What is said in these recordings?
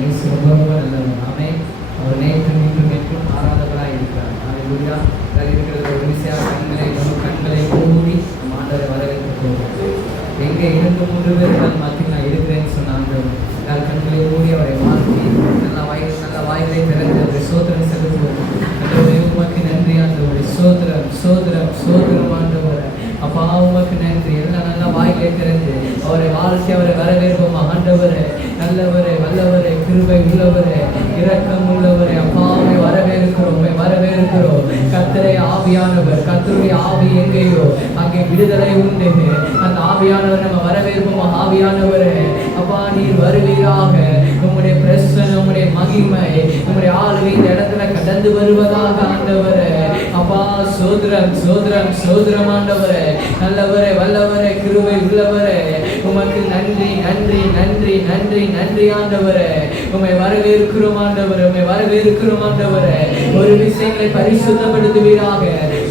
இயேசு ரொம்ப ரொம்ப நல்லவர். ஆமென். அவர் நேற்று இன்றும் என்றும் மாறாதவராய் இருக்கிறார். ஹல்லேலூயா. இருக்கிற ஒரு விஷயம் கண்களை மூடி ஆண்டவரை வரவேற்க போகிறோம். எங்கே 2-3 பேர்கள் மத்தியில் நான் இருக்கிறேன்னு சொன்ன ஆண்டவர் கண்களை மூடி அவரை வாழ்த்தி நல்ல வாய்களை திறந்து அவரை சோதனம் செலுத்துவோம். உமக்கு நன்றி ஆண்டவரை. சோதரம் சோதரம் சோதரம் ஆண்டவரை. அப்பா உமக்கு நன்றி. எல்லாம் நல்லா வாய்களை திறந்து அவரை வாழ்த்தி அவரை வரவேற்போமா. ஆண்டவரை நல்லவரே, வல்லவரே, கிருபை உள்ளவரே, இரக்கம் உள்ளவரே, அப்பாவை வரவேற்கிறோம், வரவேற்கிறோம். கர்த்தரே ஆவியானவர், கர்த்தருடைய ஆவி எங்கேயோ அங்கே விடுதலை உண்டு. அந்த ஆவியானவர் நம்ம வரவேற்போமா. ஆவியானவரே அப்பா நீர் வருவீராக. உம்முடைய பிரசன்னம், உம்முடைய மகிமை, உம்முடைய ஆளுகை இந்த இடத்துல கடந்து வருவதாக ஆண்டவரே. அப்பா சோதரம் சோதரம் சோதரம் ஆண்டவரே, நல்லவரே, வல்லவரே, கிருபை உள்ளவரே, உமக்கு நன்றி நன்றி நன்றி நன்றி நன்றி ஆண்டவரே. உம்மை வரவேற்கிறோம் ஆண்டவரே, உம்மை வரவேற்கிறோம் ஆண்டவரே. ஒரு விஷயங்களை பரிசுத்தப்படுத்துவீராக.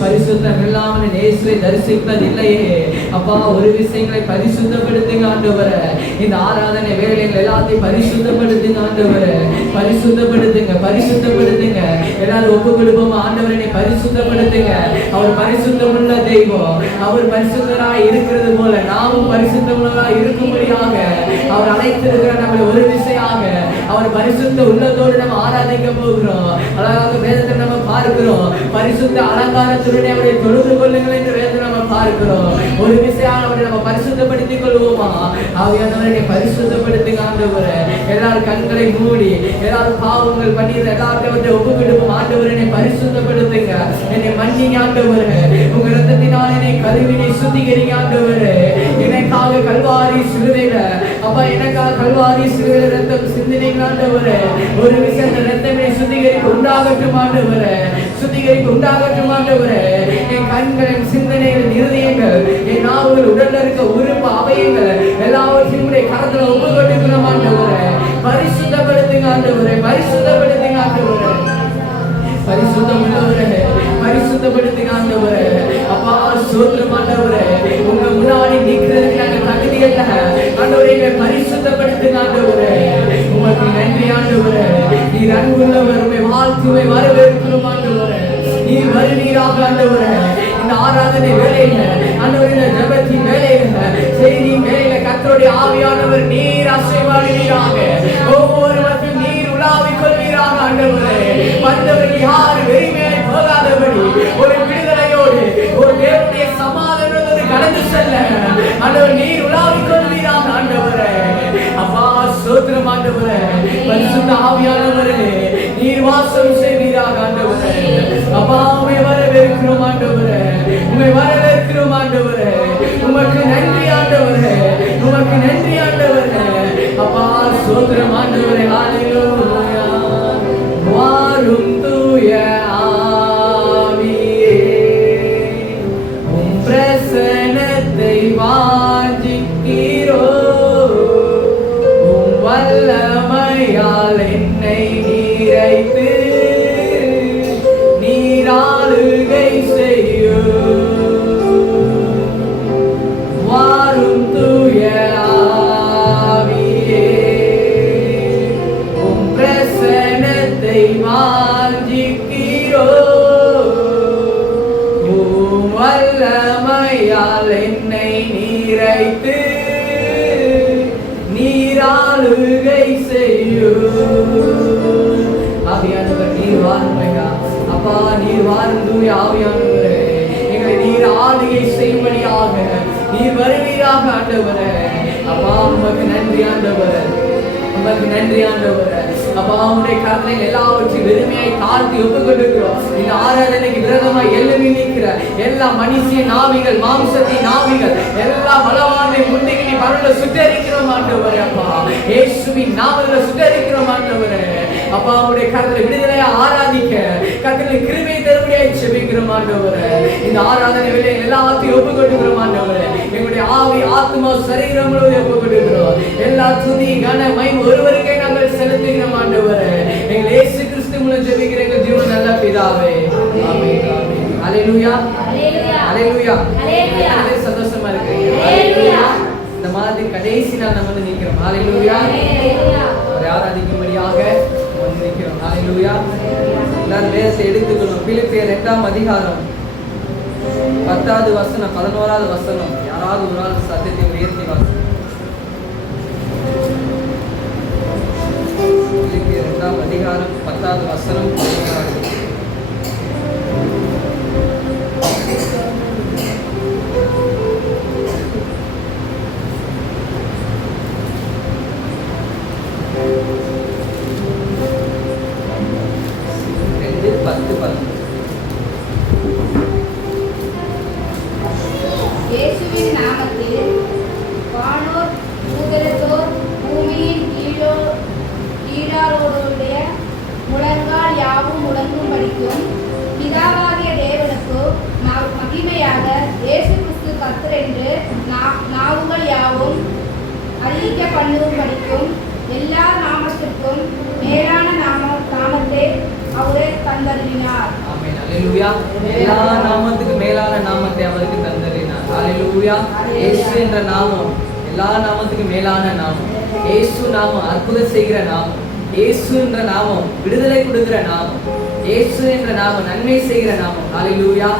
பரிசுத்தம் இல்லாமல் இயேசுவை தரிசிப்பதில்லையே அப்பா. ஒரு விஷயங்களை பரிசுத்தப்படுத்துங்க ஆண்டவரே. இந்த ஆராதனை வேலைகள் எல்லாத்தையும் பரிசுத்தப்படுத்துங்க ஆண்டவரே. பரிசுத்தப்படுத்துங்க, பரிசுத்தப்படுத்துங்க. எல்லாரும் ஒப்பு கொடுப்போம். ஆண்டவரை பரிசுத்தப்படுத்துங்க. அவர் பரிசுத்தமுள்ள தெய்வம். அவர் பரிசுத்தராய் இருக்கிறது போல நாமும் பரிசுத்தமுள்ளவராய் இருக்கும்படியாக அவர் அழைத்திருக்கிற நம்மளை ஒரு விஷயமாக அவர் பரிசுத்த உள்ளத்தோடு நம்ம ஆராதிக்க போகிறோம். அழகாக வேதத்தை நம்ம பார்க்கிறோம். பரிசுத்த அலங்காரத்துடனே அவரை தொழுது கொள்ளுங்கள் என்று வேதத்தை நம்ம பார்க்கிறோம். ஒரு விஷயம் அவரை நம்ம பரிசுத்தப்படுத்திக் கொள்வோமா. ஆவியானவரை பரிசுத்தப்படுத்துங்க ஆண்டவரே. எல்லாரும் கண்களை மூடி எல்லாரும் பாவங்கள் பண்ணிடுற எல்லாத்தையும் ஒப்பு கொடுப்போம். ஆண்டவரை பரிசுத்தப்படுத்துங்க. என்னை மன்னிங்க ஆண்டவரே. உங்க ரத்தத்தினால் என்னை கழுவினை சுத்திகரிங்க ஆண்டவரே. எனக்காக கல்வாரி சிலுவையில அப்பா, எனக்காக கல்வாரி சிலுவையில ரத்தம் சிந்தினீங்க ஆண்டவரே. ஒரு விஷயம் அந்த ரத்தமே சுத்திகரிப்பு உண்டாகட்டும் ஆண்டவரே. சுத்திகரிப்பு உண்டாகட்டும் ஆண்டவரே. என் கண்கள், என் சிந்தனைகள், இருதயங்கள், என் நாவுகள், உடல்ல இருக்க உறுப்பு அவயங்கள் எல்லாவற்றையும் கரத்துல ஒப்பு கொடுக்கிறோம் ஆண்டவரே. பரிசுத்தப்படுத்துங்க ஆண்டவரே. பரிசுத்தப்படுத்துங்க ஆண்டவரே. பரிசுத்தம் உள்ளவரே, பரிசுத்தப்படுத்துங்க ஆண்டவரே. அப்பா சோதரம் ஆண்டவரே. உங்க முன்னாடி நிற்கிறதுக்கு நாங்க தகுதி அல்ல ஆண்டவரே. பரிசுத்தப்படுத்துங்க ஆண்டவரே. உமக்கு நன்றி ஆண்டவரே. நீர் அன்புள்ளவர். உம்மை வாழ்த்துவை வரவேற்கிறோம் ஆண்டவரே. நீர் வருவீராக ஆண்டவரே. இந்த ஆராதனை வேலையில ஆண்டவரே, இந்த ஜெபத்தின் வேலையில செய்தி வேலையில கர்த்தருடைய ஆவியானவர் நீர் அசைவாடுவீராக. ஒவ்வொருவருக்கும் நீர் உலாவிக் கொள்வீராக ஆண்டவரே. வந்தவர்கள் யாரும் வெறுமையாய் போகாதபடி ஒரு விடுதலையோடு ஒரு தேவனுடைய சமாதானத்தோடு கடந்து செல்ல ஆண்டவர் நீர் உலாவிக் கொள்வீராக ஆண்டவரே. அப்பா ஸ்தோத்திரம் ஆண்டவரே. பரிசுத்த ஆவியானவரே நீர் வாசம் செய்வீராக ஆண்டவரே. அப்பா உம்மை வரவேற்கிறோம் ஆண்டவரே. உம்மை வரவேற்கிறோம் ஆண்டவரே. உமக்கு நன்றி ஆண்டவரே. உமக்கு நன்றி ஆண்டவரே. அப்பா ஸ்தோத்திரம் ஆண்டவரே. ஹல்லேலூயா. வாரும் தூய ஆவியே, உம் பிரசன்னத்தை வாஞ்சிக்கிறோம். உம் வல்லமையால் என்னை நிறைத்து நீராளுகை செய்யும். வாரும் தூய ஆவியே, உம் பிரசன்னத்தை வாஞ்சிக்கிறோம். உம் வல்லமையால் என்னை நிறைத்து நீராளுகை செய்யும். ஆவியானவர் நீர் வாருமையா. அப்பா நீர் வாரும் தூய ஆவியானவரே. எங்களை நீர் ஆளுகை செய்யும்படியாக நீர் வருவீராக ஆண்டவரே. அப்பா உமக்கு நன்றி ஆண்டவரே. உமக்கு நன்றி ஆண்டவரே. அப்பா உம்முடைய கருணையில் எல்லாவற்றையும் வெறுமையாய் தாழ்த்தி ஒப்புக் கொடுக்கிறோம். இந்த ஆராதனைக்கு விரோதமாய் எழும்பி நிற்கிற எல்லா மனுஷிய நாவிகள், மாம்சத்தின் நாவிகள், எல்லா பலவானை முன்னிக்கு நீ பரவல சுட்டரிக்கிறோம் ஆண்டவரே. அப்பா இயேசுவின் நாமத்துல சுட்டரிக்கிறோம் ஆண்டவரே. அப்பா உம்முடைய கருணை விடுதலையா ஆராதிக்க கர்த்தருடைய கிருபையை தரும்படியாய் ஜெபிக்கிறோம் ஆண்டவரே. இந்த ஆராதனை வேளையில் எல்லாத்தையும் ஒப்புக் கொடுக்கிறோம் ஆண்டவரே. எங்களுடைய ஆவி, ஆத்மா, சரீரம் முழுவதும் ஒப்புக் கொடுக்கிறோம். எல்லா துதி கன மகிமை ஒருவருக்கே நாங்கள் செலுத்துகிறோம் ஆண்டவரே. எங்கள் இயேசு கிறிஸ்து மூலம் ஜெபிக்கிற எங்கள் ஜீவன் நல்ல பிதாவே. ஆமென் ஆமென். ஹல்லேலூயா ஹல்லேலூயா ஹல்லேலூயா ஹல்லேலூயா. சந்தோஷமா இருக்கு. ஹல்லேலூயா. இந்த மாதத்தின் கடைசி நாள் நம்ம வந்து நிற்கிறோம். ஹல்லேலூயா. அவரை ஆராதிக்கும்படியாக வேதத்தை எடுத்துக்கணும். பிலிப்பியர் 2ஆம் அதிகாரம் 10வது வசனம் 11வது வசனம். யாராவது ஒரு ஆள் சத்தத்தை உயர்த்தி வாசிங்க. பிலிப்பியர் 2ஆம் அதிகாரம் 10வது வசனம் 11வது. இயேசுவின் நாமத்தில் வானோர் பூதலத்தோர் பூமியின் கீழாரோருடைய முழங்கால் யாவும் முழங்கும்படிக்கும் பிதாவாகிய தேவனுக்கு மகிமையாக இயேசு கிறிஸ்து கர்த்தர் என்று நாவுகள் யாவும் அறிவிக்க பண்ணும்படிக்கும் எல்லா நாமத்திற்கும் மேலான நாமத்தை அவரே தந்தருளினார். ஆமென். அல்லேலூயா. எல்லா நாமத்துக்கும் மேலான நாமத்தை அவருக்கு தந்தருளினார். அல்லேலூயா. இயேசு என்ற நாமம் எல்லா நாமத்துக்கும் மேலான நாமம். இயேசு நாமம் அற்புதம் செய்கிற நாமம். இயேசு என்ற நாமம் விடுதலை கொடுக்கிற நாமம். இயேசு என்ற நாமம் நன்மை செய்கிற நாமம். அல்லேலூயா.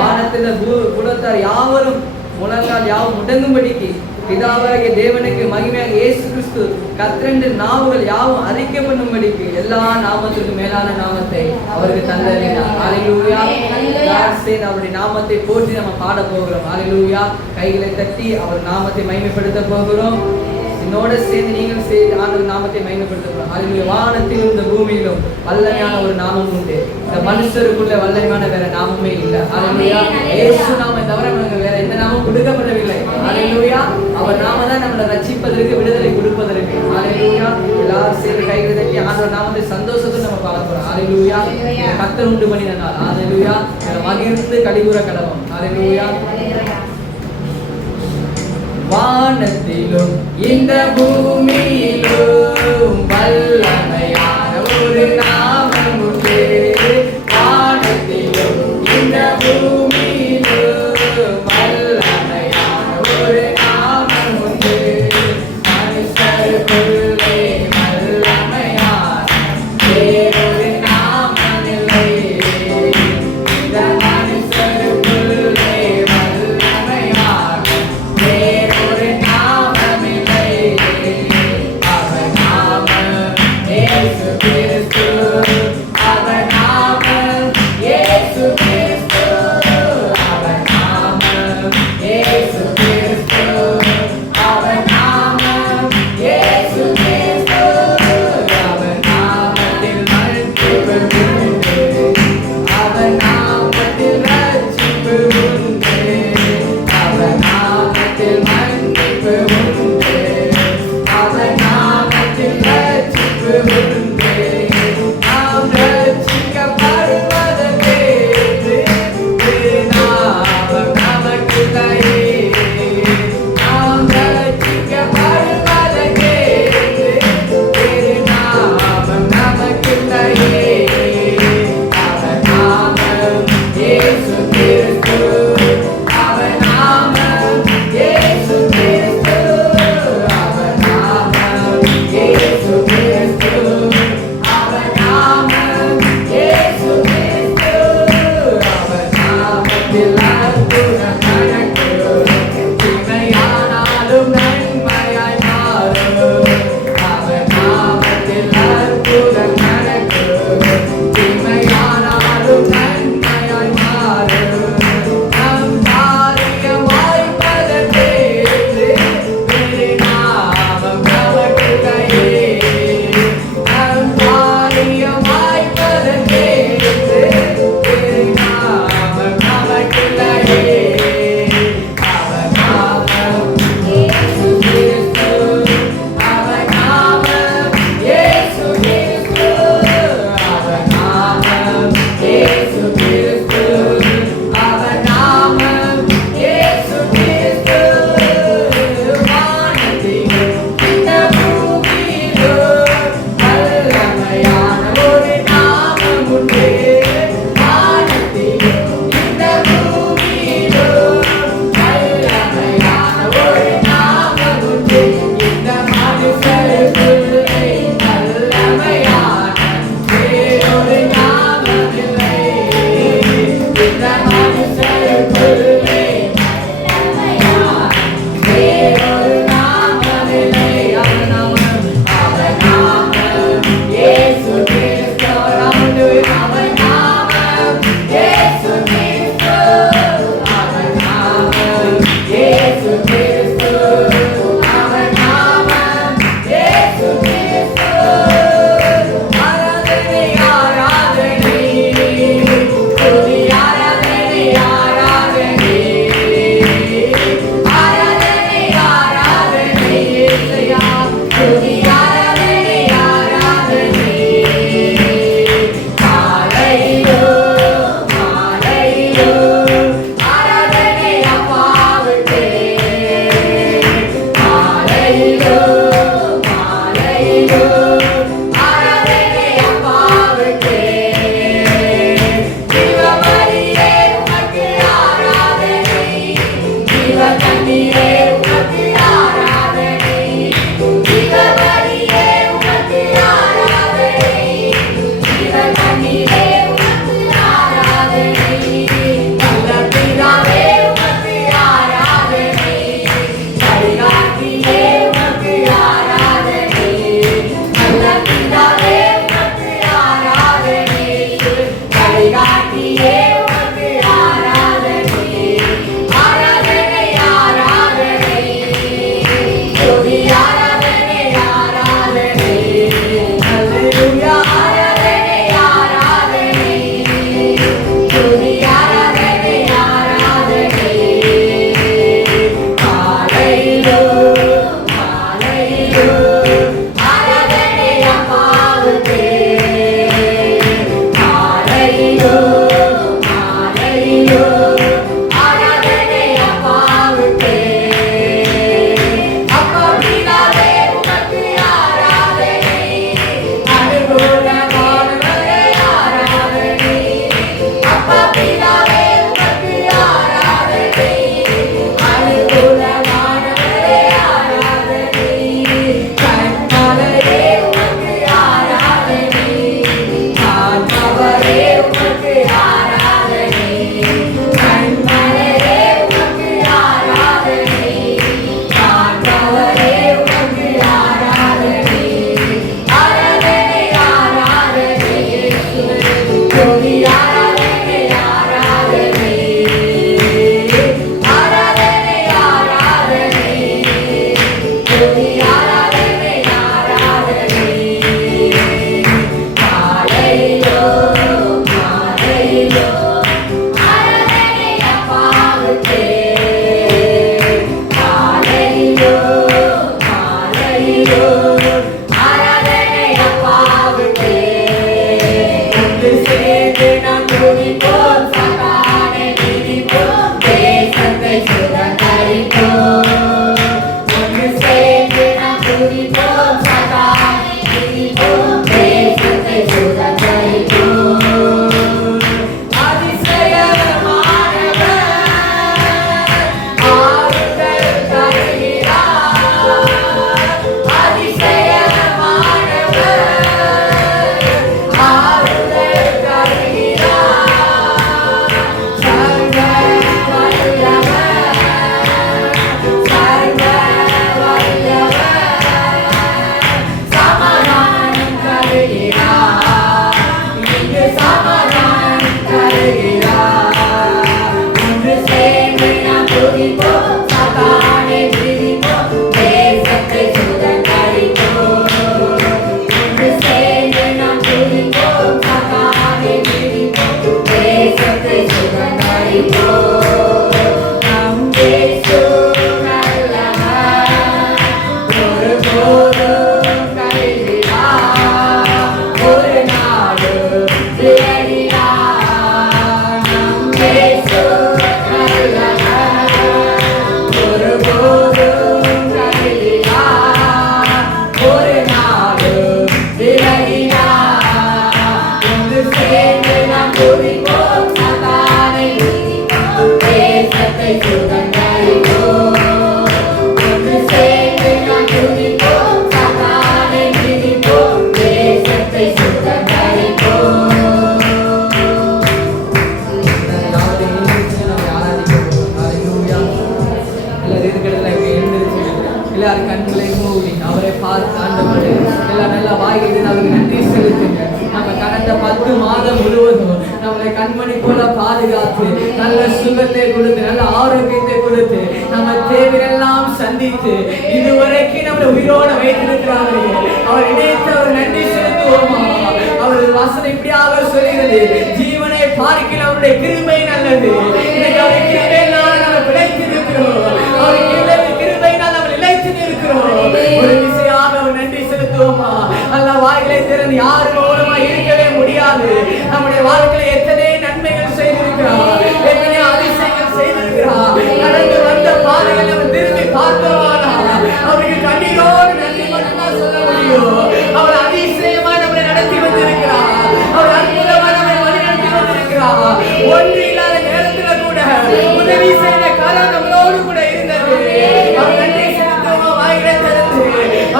வானத்தில பூலத்தார் யாவரும் முழங்கால் யாவும் முடங்கும்படிக்கு பிதாவாகிய தேவனுக்கு மகிமையாக இயேசு கிறிஸ்து கர்த்தர் நாவுகள் யாவும் அறிக்கை பண்ணும்படிக்கு எல்லா நாமத்திற்கும் மேலான நாமத்தை அவருக்கு தந்தறினார். அல்லேலூயா. அவருடைய நாமத்தை போற்றி நம்ம பாட போகிறோம். அல்லேலூயா. கைகளை தட்டி அவர் நாமத்தை மகிமைப்படுத்த போகிறோம். என்னோட சேர்ந்து நீங்கள் சேர்ந்து ஆண்டவர் நாமத்தை மகிமைப்படுத்த போகிறோம். அல்லேலூயா. வானத்திலும் இந்த பூமியிலும் வல்லமையான ஒரு நாமம் உண்டு. இந்த மனுஷருக்குள்ள வல்லமையான வேற நாமமே இல்லை. அல்லேலூயா. இயேசு நாமம் தவிர நமக்கு வேற எந்த நாமம் கொடுக்கப்படவில்லை. அல்லேலூயா. அவர் நாம தான் நம்மளை ரட்சிப்பதற்கு விடுதலை கொடுப்பதற்கு. அல்லேலூயா. எல்லாரும் சேர்ந்து கைகளை தட்டி ஆண்டவர் நாமத்தை சந்தோஷத்தோடு நம்ம பார்க்க போறோம். அல்லேலூயா. கர்த்தர் உண்டு பண்ணின நாள். அல்லேலூயா. மகிழ்ந்து கலிகூற கடவும். அல்லேலூயா. வானத்திலும் இந்த பூமியிலும் வல்லமையான ஒரு நாமம் உண்டு. வானத்திலும் இந்த பூமியிலும் வல்லமையான ஒரு நாமம் உண்டு. மனுஷருக்குள்ளே வல்லமையான வேறொரு நாமம் இல்லை. இந்த மனுஷருக்குள்ளே வல்லமையான வேறொரு நாமம் இல்லை. எல்லா நல்ல வாய்கள் அவருக்கு நன்றி செலுத்துங்க. நம்ம கடந்த 10 மாதம் முழுவதும் நம்மளை கண்மணி போல பாதுகாத்து நல்ல சுகத்தை கொடுத்து நல்ல ஆரோக்கியத்தை கொடுத்து நம்ம தேவையெல்லாம் சந்தித்து இதுவரைக்கும் நம்மளை உயிரோட வைத்திருக்கிறாரே அவர் இணைத்து அவர் நன்றி செலுத்துவோமா? அவரது வசனம் இப்படியாக சொல்கிறது, ஜீவனை பார்க்கில் அவருடைய கிருபை நல்லது. அவருடைய கிருபையினால் நம்ம பிழைத்திருக்கிறோம். அவருடைய கிருபையினால் நம்ம நிலைத்து இருக்கிறோம். ஒரு விசையாக அவர் நன்றி செலுத்துவோமா? நல்ல வாய்களை திறந்து யாரு மூலமா இருக்கவே முடியாது. நம்முடைய வாழ்க்கையில எத்தனை நன்மைகள் செய்திருக்கிறார், எத்தனை அதிசயங்கள் செய்திருக்கிறார். கடந்து வந்த பாதைகள் நம்ம திரும்பி பார்த்தோமானா அவருக்கு கண்ணீரோடு நன்றி மட்டும்தான் சொல்ல முடியும். அவர் அதிசயமா நம்மளை நடத்தி வந்திருக்கிறார். அவர் அற்புதமா நம்மை வழிநடத்தி வந்திருக்கிறார். ஒன்று இல்லாத நேரத்துல கூட உதவி செய்த காலம் நம்மளோடு கூட இருந்தது. அவர் நன்றி செலுத்துவோமா? வாய்களை திறந்து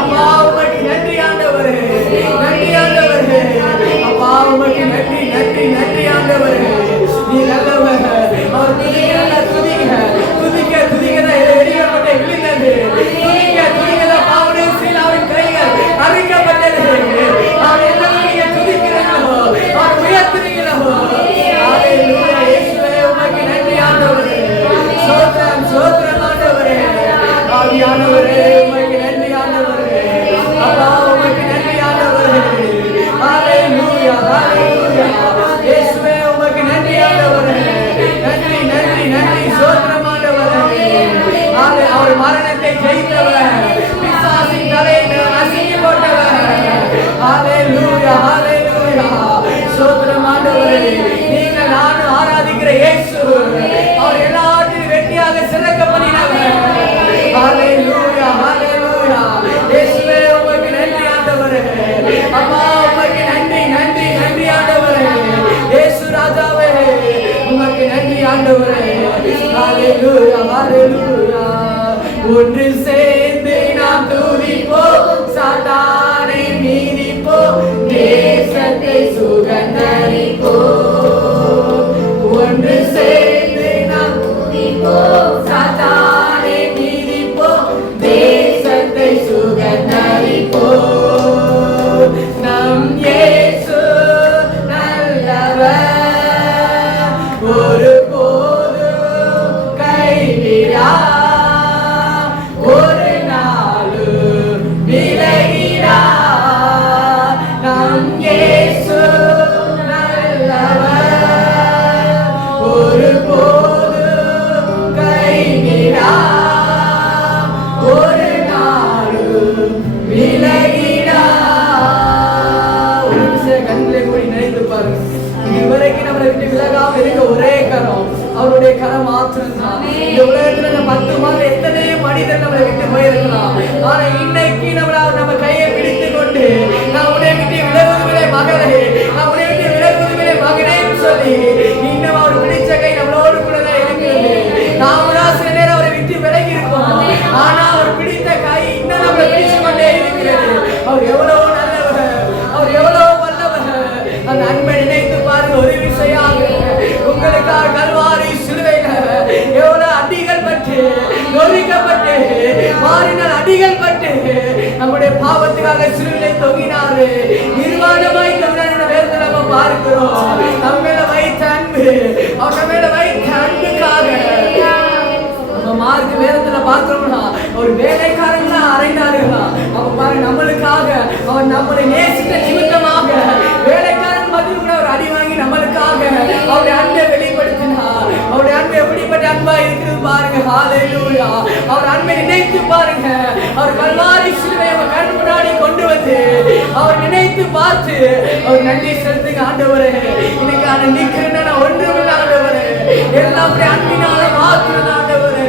அம்மா உமக்கு நன்றி ஆண்டவரே, நன்றி ஆண்டவரே. அப்பா உமக்கு நன்றி நன்றி நன்றி ஆண்டவரே. நீ நல்லவர். அவர் துதிக்க துதிக்க துதிக்க எரியப்பட்ட விழுந்தது. துதிக்க துதிக்க பாவனை சீலாவின் கைகள் அறுக்கப்பட்டது. அவர் எல்லாம் நீங்க துதிக்கிறீங்களோ, அவர் உயர்த்துறீங்களோ. ஹalleluya. இயேசுவே உமக்கு நன்றி ஆண்டவரே. ஸ்தோத்திரம் ஸ்தோத்திரம் ஆண்டவரே. ஆவியானவரே உமக்கு நன்றி ஆண்டவரே. அப்பா உமக்கு நன்றி ஆண்டவரே. ஹalleluya ஹalleluya. இயேசுவே உமக்கு நன்றி ஆண்டவரே. நன்றி நன்றி நன்றி ஸ்தோத்திரம் ஆண்டவரே. அவர் மரணத்தை ஜெயித்தவர், பிசாசின் தலையை நசுக்கி போட்டவர். ஹalleluya ஹalleluya. ஸ்தோத்திரம் ஆண்டவரே. நீங்கள் நானும் ஆராதிக்கிற இயேசு அவர் எல்லாத்தையும் வெற்றியாக சிறக்க பண்ணினவர். ஹalleluya ஹalleluya. இயேசுவே உமக்கு நன்றி ஆண்டவரே. அம்மா உமக்கு நன்றி நன்றி நன்றி ஆண்டவரே. இயேசு ராஜாவே உமக்கு நன்றி ஆண்டவரே. ஹalleluya ஹalleluya. ஒன்று சேர்ந்து நாம் துதிப்போம், சாத்தானை மீதிப்போம், தேசத்தை சுகந்தரிப்போம். ஒன்று சேர்ந்து நாம் துதிப்போம், சாத்தானை மீதிப்போம், தேசத்தை சுகந்தரிப்போம். நம் இயேசு நல்லவர், ஒருபோதும் கைவிடா, ஒரு நாளும் விலகிடா. நம் இயேசு நல்லவர், ஒருபோதும் கைவிடா, ஒரு நாளும் விலகிடா. ஒரு விஷயம் கண்களை மூடி நினைத்து பாருங்க. இதுவரைக்கும் நம்மளை விட்டு விலகாம இருக்க ஒரே கரம் அவருடைய கரம் மாத்திரம் தான். இந்த உலகத்துல 10 மாதம் எத்தனை மனிதன் நம்மளை விட்டு போயிருக்கலாம். ஆனா இன்னைக்கு நம்ம கையை பிடித்து கொண்டு நான் உன்னை விட்டு விலகுவதில்லை மகளே, நான் உன்னை விட்டு விலகுவதில்லை மகனேன்னு சொல்லி இன்னும் அவர் பிடிச்ச கை நம்மளோடு கூட தான் இருக்கிறது. நாம சில நேரம் அவரை விட்டு விலகி இருக்கோம், ஆனா அவர் பிடித்த கை இன்னும் நம்மளை பிடிச்சு கொண்டே இருக்கிறது. அவர் எவ்வளவு நல்லவர், அவர் எவ்வளவு வல்லவர். அந்த அன்பை நினைத்து பாருங்க. ஒரு விஷயம் உங்களுக்காக கல்வாரி சிலுவையில எவ்வளவு அடிகள் பட்டு நொறுக்கப்பட்டு மாறினால் அடிகள் பட்டு நம்முடைய பாவத்துக்காக சிலுவையிலே தொங்கினாரு. நிர்வாணமாய் வேதனை நம்ம பார்க்கிறோம். நம்ம மேல வைத்த அன்பு, அவங்க மேல வைத்த அன்புக்காக நம்ம மார்க்கு வேதத்துல பார்த்தோம்னா ஒரு வேலைக்காரங்களா அறைந்தாருங்களா. அவன் பாருங்க நம்மளுக்காக அவன் நம்மளை நேசித்த நிமித்தமாக வேலைக்காரன் மத்தியில் கூட ஒரு அடி வாங்கி நம்மளுக்காக அவருடைய அன்பை வெளிப்படுத்தினார். அவருடைய அன்பு எப்படிப்பட்ட அன்பா இருக்குது பாருங்க. ஹalleluya. அவர் அன்பை நினைத்து பாருங்க. அவர் கல்வாரி சிலுவை அவர் கண் முன்னாடி கொண்டு வந்து அவர் நினைத்து பார்த்து அவர் நன்றி செலுத்துங்க. ஆண்டவரே இன்னைக்கு நான் நிக்கிறேன்னா நான் ஒன்றுமில்ல ஆண்டவரே, எல்லாம் அன்பினால மாத்திரம் ஆண்டவரே.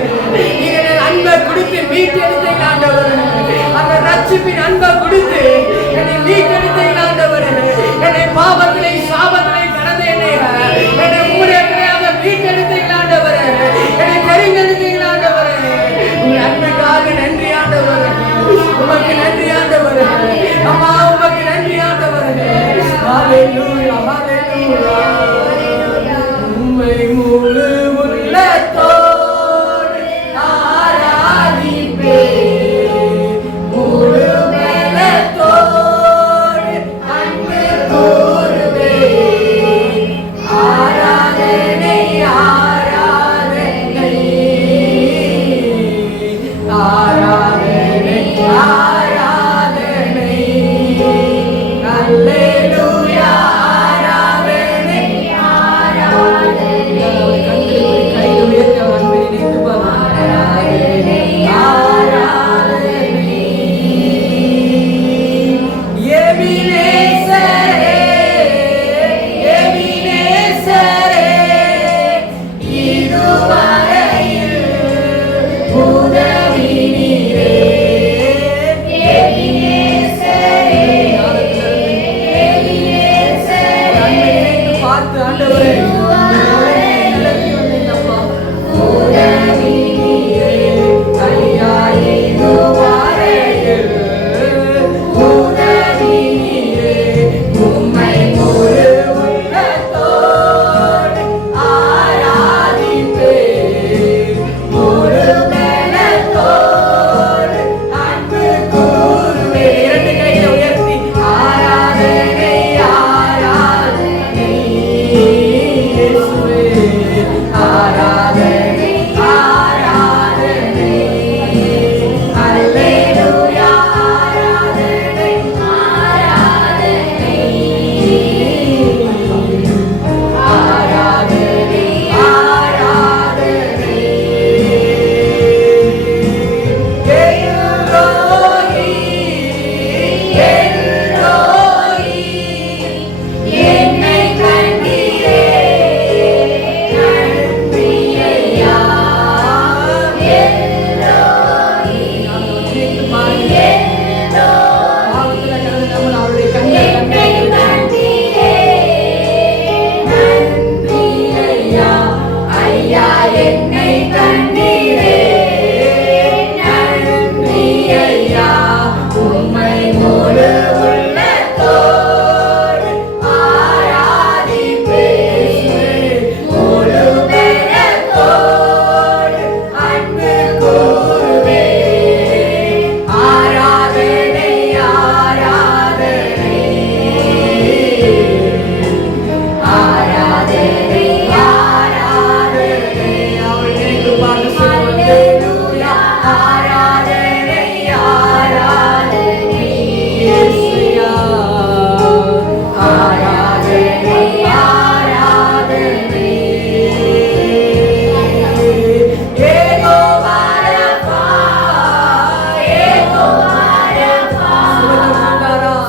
நீங்க அன்பை கொடுத்து மீட்டெடுத்தீங்க ஆண்டவரே. அந்த ரட்சிப்பின் அன்பை கொடுத்து என்னை மீட்டெடுத்தீங்க ஆண்டவரே. என்னை பாவத்திலே சாபத்திலே கடந்த என்னை உங்களுடைய கிடையாக மீட்டெடுத்தீங்க ஆண்டவரே. என்னை தெரிந்தெடுத்தீங்க ஆண்டவரே. உங்க அன்புக்காக நன்றி ஆண்டவரே. உமக்கு நன்றி ஆண்டவரே. அம்மா உமக்கு நன்றி ஆண்டவரே. ஹalleluya ஹalleluya. உம்மை முழு உள்ளத்தோடு ஆராதிப்பேன், முழு பலத்தோடு ஆண்டவரே நடத்தி வந்தீங்கப்பா. ஐயா இதுவரையில் உதவி நீரே, உம்மை முழு உள்ளத்தோடு ஆராதிப்பேன். முழு பலத்தோடு அன்பு கூறுவேன். இரண்டு கைகளை உயர்த்தி ஆராதனை ஆராதனை இயேசுவே, ஆராதனை ஆராதனை அல்லேலூயா, ஆராதனை ஆராதனை ஆராதனை ஆராதனை எல்லோரி எல்லோரி என்னை கண்டீரே நன்றி ஐயா. எல்லோரி பாவத்துல கடந்து நம்ம அவருடைய கண்களை கண்டீரே நன்றி ஐயா. ஐயா என்னை கண்டீரே நன்றி ஐயா. உம்மை முழு உள்ளத்தோடு ஆராதிப்பேன். முழு பலத்தோடு அன்பு கூறுவேன். ஆராதனை ஆராதனை ஆராதனை ஆராதனை அவள் நினைத்து பார்த்து அல்லேலூயா, ஆராதனை ஆராதனை இயேசுயா, ஆராதனை ஆராதனை யெகோவா ரஃபா, யெகோவா ரஃபா,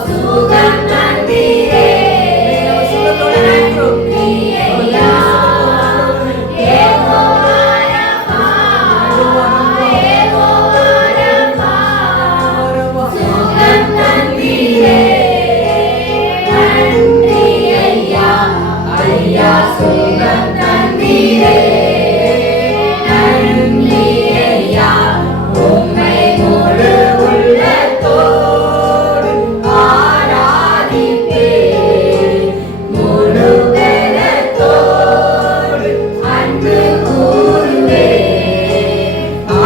சுகம் தந்தீரே சுகத்தோடு நிற்கிறோம். யெகோவா ரஃபா, யெகோவா ரஃபா, சுகம் தந்தீரே நன்றி ஐயா. ஐயா சுகம் தந்தீரே நன்றி ஐயா. உம்மை முழு உள்ளத்தோடு ஆராதிப்பேன். முழு பலத்தோடு அன்பு கூறுவேன்.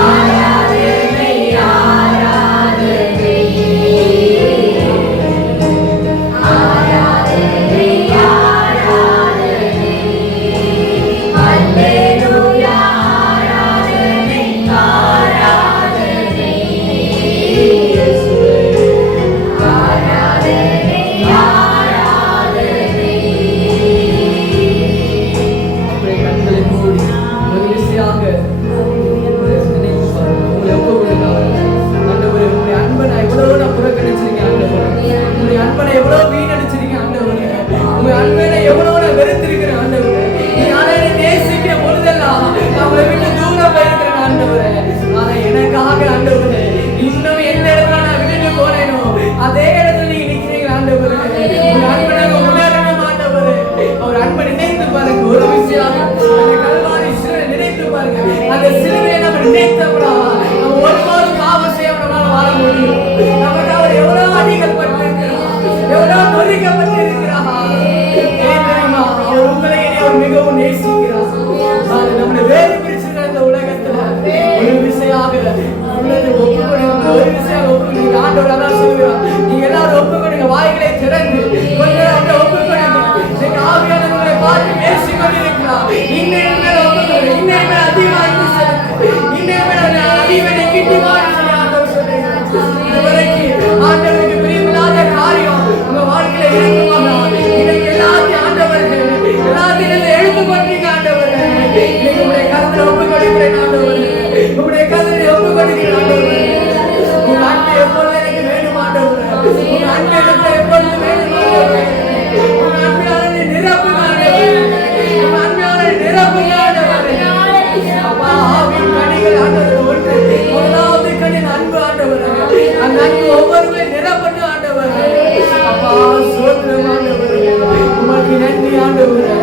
ஆராதனை ஆராதனை ஆராதனை ஆராதனை அல்லேலூயா, ஆராதனை ஆராதனை இயேசுவே, ஆராதனை ஆராதனை. அப்படியே கண்களை மூடி ஒரு விசையாக நினைத்து பாருங்க. உங்களை ஒப்பு கொடுங்க ஆண்டவரே. உங்களுடைய அன்பை நான் எவ்வளவு நான் புறக்கணிச்சிருக்கேன் ஆண்டவரே. உங்களுடைய அன்பை நான் எவ்வளவு வீணடிச்சிருக்கேன் ஆண்டவரே. உங்க அன்பை நான் எவ்வளவு நான் வெறுத்திருக்கிறேன் ஆண்டவரே. நீ யாரை நேசிக்கிற பொழுதெல்லாம் நான் உங்களை விட்டு தூரம் போயிருக்கிறேன் ஆண்டவரே. ஆனா எனக்காக ஆண்டவரே இன்னும் எந்த இடத்துல நான் விட்டுட்டு போனேனோ அதே இடத்துல நீங்க நிக்கிறீங்க ஆண்டவரே. உங்க அன்பை நாங்க உணரணும் ஆண்டவரே. அவர் அன்பை நினைத்து பாருங்க. ஒரு விஷயம் அந்த கல்வாரி சிலுவை நினைத்து பாருங்க. அந்த சிலுவையை நம்ம நினைத்தோம்னா நம்ம ஒருபோதும் பாவம் செய்யாம வாழ முடியும். நமக்கு அவர் எவ்வளவு அடிகள் பட்டிருக்கிறார், எவ்வளவு நொறுக்கப்பட்டிருக்கிறார். ஏன் தெரியுமா? அவர் உங்களை அவர் மிகவும் நேசிக்கிறார். அது நம்மளை வேறு பிரிச்சிருக்கிற இந்த உலகத்துல ஒரு விசையாக உள்ளது ஒப்பு கொடுங்க. ஒரு விசையாக ஒப்பு கொடுங்க. ஆண்டவர் அதான் சொல்லுகிறார். நீங்க எல்லாரும் ஒப்பு கொடுங்க. வாய்களை திறந்து கொஞ்சம் அப்படி ஒப்பு கொடுங்க. நீங்க ஆவியானவர்களை பார்த்து பேசிக் கொண்டிருக்கிறார். இன்னும் ஒப்பு கொடுங்க. இன்னும் அதிகமாக அதிகனை கிட்டிவான்னு சொல்லி ஆண்டவர் சொல்லுகிறார். இதுவரைக்கும் ஆண்டவருக்கு பிரியமில்லாத காரியம் உங்க வாழ்க்கையில இருக்குமானா இன்னைக்கு எல்லாத்தையும் ஆண்டவர்கள் எல்லாத்தையும் எழுத்து பண்ணீங்க ஆண்டவரே. இன்னைக்கு உங்களுடைய கருத்தை ஒப்பு கொடுக்கிறேன் ஆண்டவரே. உங்களுடைய கருத்தை ஒப்பு கொடுக்கிறேன் ஆண்டவரே. உங்க அன்பு எப்பொழுது எனக்கு வேண்டும் ஆண்டவரே. உங்க அன்பு எனக்கு எப்பொழுது வேண்டும் ஆண்டவரே. உங்க அன்பினாலே நிரப்புங்க ஆண்டவரே. உங்க அன்பினாலே நிரப்புங்க ஆண்டவரே. அப்பா ஆவின் கனிகள் ஆண்டவரே ஒன்று. முதலாவது கனி அன்பு ஆண்டவரே. அந்த அன்பு ஒவ்வொருவரையும் நிரப்பட்டு ஆண்டவரே. அப்பா சோத்திரம் ஆண்டவரே. உமக்கு நன்றி ஆண்டவரே.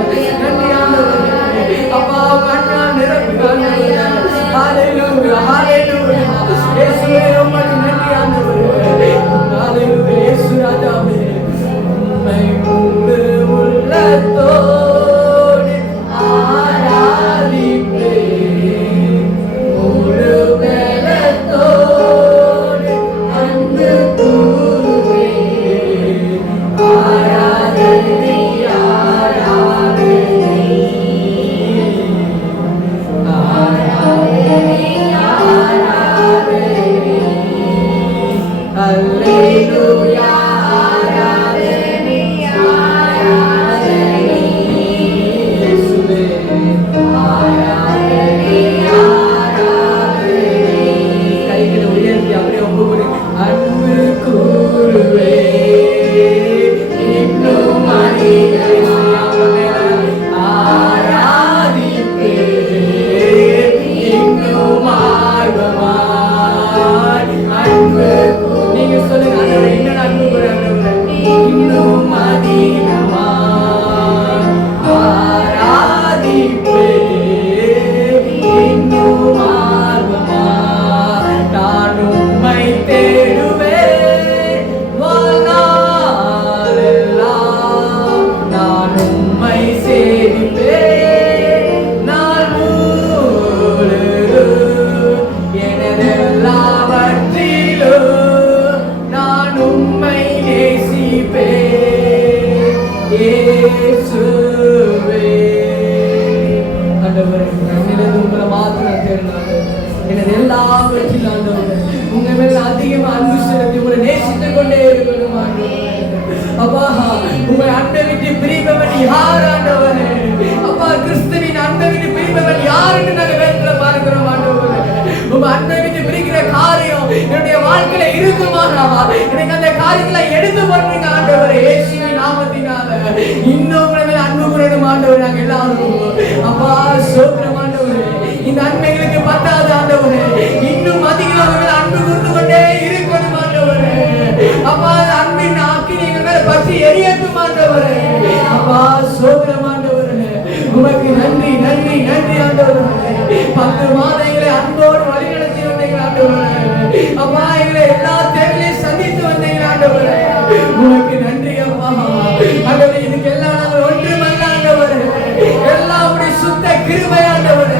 அப்பா உங்கள் அன்பை விட்டு பிரிப்பவன் யார் ஆண்டவரே? அப்பா கிறிஸ்துவின் அன்பை விட்டு பிரிப்பவன் யார் என்று நாங்கள் வேதத்துல பார்க்கிறோம் ஆண்டவரே. உங்க அன்பை விட்டு பிரிக்கிற காரியம் என்னுடைய வாழ்க்கையில இருக்குமானா எனக்கு அந்த காரியத்துல எடுத்து போடுறீங்க ஆண்டவரே. இயேசுவின் நாமத்தினால இன்னும் உங்களை மேல அன்பு கூறணும் ஆண்டவரே. நாங்கள் எல்லாரும் அப்பா சோத்திரம் ஆண்டவரே. இந்த அன்பைகளுக்கு பத்தாது ஆண்டவரே. இன்னும் அதிகமாக அன்பு கூர்ந்து கொண்டே இருக்கணும் ஆண்டவரே. அப்பா அன்பின் அக்கினி எங்க மேல பற்றி எரியட்டும் ஆண்டவரே. அப்பா சோத்திரம் ஆண்டவரே. உமக்கு நன்றி நன்றி நன்றி ஆண்டவரே. 10 மாதங்களை அன்போடு வழி நடத்தி வந்தீங்க ஆண்டவரே. அப்பா எங்களை எல்லா தேவையிலையும் சந்தித்து வந்தீங்க ஆண்டவரே. உமக்கு நன்றி அப்பா ஆண்டவரே. இதுக்கு எல்லாம் நாங்கள் ஒன்றுமல்ல ஆண்டவரே. எல்லாம் உடைய சுத்த கிருபை ஆண்டவரே.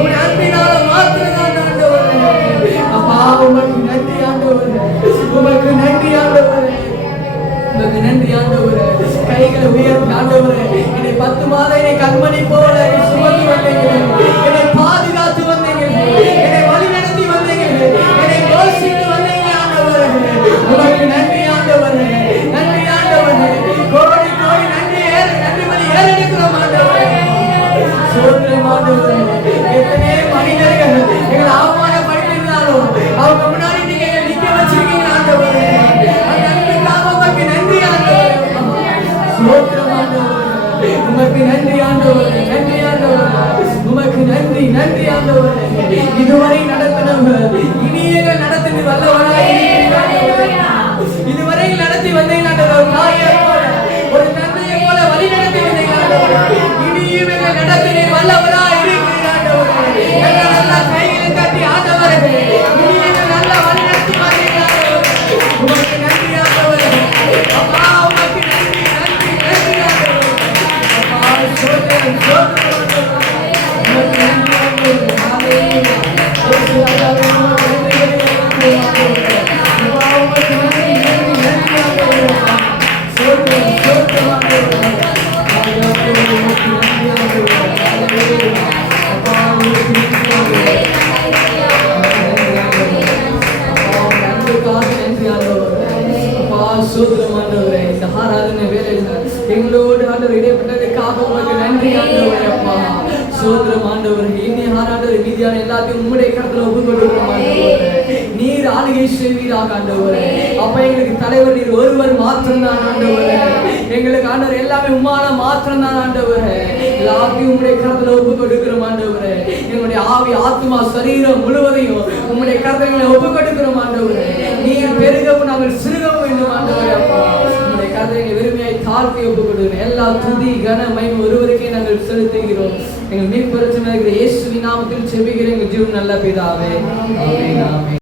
உடைய அன்பினால மாத்திரதான் ஆண்டவரே. அப்பா உமக்கு நன்றி ஆண்டவரே. உமக்கு நன்றி ஆண்டவரே. உமக்கு நன்றி ஆண்டவரே. கைகளை உயர்த்தி ஆண்டவரே. என்னை 10 மாதம் என்னை கண்மணி போல சுமந்து வந்தீங்க. என்னை பாதுகாத்து வந்தீங்க. என்னை வழி நடத்தி வந்தீங்க. என்னை யோசித்து வந்தீங்க ஆண்டவரே. உமக்கு நன்றி ஆண்டவரே. நன்றி ஆண்டவரே. கோடி கோடி நன்றி நன்றி மணி ஏறெடுக்கிறோம் ஆண்டவரே. சோதரம் ஆண்டவரே. எத்தனை மனிதர்கள் எங்களை அவமானப்படுத்திருந்தாலும் அவங்க முன்னாடி நீங்க நிக்க வச்சிருக்கீங்க ஆண்டவரே. அந்த அன்புக்காக உமக்கு நன்றி ஆண்டவரே. சோதரம் ஆண்டவரே. உமக்கு நன்றி ஆண்டவரே. நன்றி ஆண்டவரே. உமக்கு நன்றி நன்றி ஆண்டவரே. இதுவரை நடத்தினவர் இனியே நடத்தி வல்லவராய் இதுவரை நடத்தி வந்தேன் ஆண்டவரே. தாயை போல ஒரு தந்தையை போல வழி நடத்தி வந்தேன் ஆண்டவரே. இனியும் எங்களை நடத்தி வல்லவராய் இருக்கிறீர் ஆண்டவரே. எங்கள் நல்ல கைகளை கட்டி ஆண்டவரே. இனியும் நல்ல வழி நடத்தி வந்தேன் ஆண்டவரே. உமக்கு நன்றி ஆண்டவரே. அப்பா உமக்கு நன்றி நன்றி நன்றி ஆண்டவரே. அப்பா சோதரன் சோதரன் உமக்கு நன்றி ஆண்டவரே. ஹalleluya. இந்த ஆராதனை வேலையில் எங்களோடு ஆண்டவர் இடைப்பட்டதுக்காக உங்களுக்கு நன்றி ஆண்டவரே. அப்பா சோதரம் ஆண்டவர் இனி ஆராடவர் மீதியான எல்லாத்தையும் உம்முடைய கரத்துல ஒப்பு கொடுக்கிறோம் ஆண்டவரே. நீர் ஆளுகை செய்வீராக ஆண்டவரே. அப்ப எங்களுக்கு தலைவர் நீர் ஒருவர் மாத்திரம்தான் ஆண்டவரே. எங்களுக்கு ஆண்டவர் எல்லாமே உம்மால மாத்திரம்தான் ஆண்டவரே. எல்லாத்தையும் உம்முடைய கரத்துல ஒப்பு கொடுக்கிறோம் ஆண்டவரே. எங்களுடைய ஆவி ஆத்மா சரீரம் முழுவதையும் உம்முடைய கரத்துல ஒப்பு கொடுக்கிறோம் ஆண்டவரே. நீர் பெருகவும் நாங்கள் சிறுகவும் வேண்டும் ஆண்டவரே. அப்பா உம்முடைய கரத்தை வெறுமையாய் தாழ்த்தி ஒப்பு கொடுக்கிறோம். எல்லா துதி கன மகிமை ஒருவருக்கே நாங்கள் செலுத்துகிறோம். எங்கள் மீட்பரசனாகிற இயேசுவின் நாமத்தில் ஜெபிக்கிறேன் எங்கள் ஜீவன் நல்ல பிதாவே. ஆமென் ஆமென்.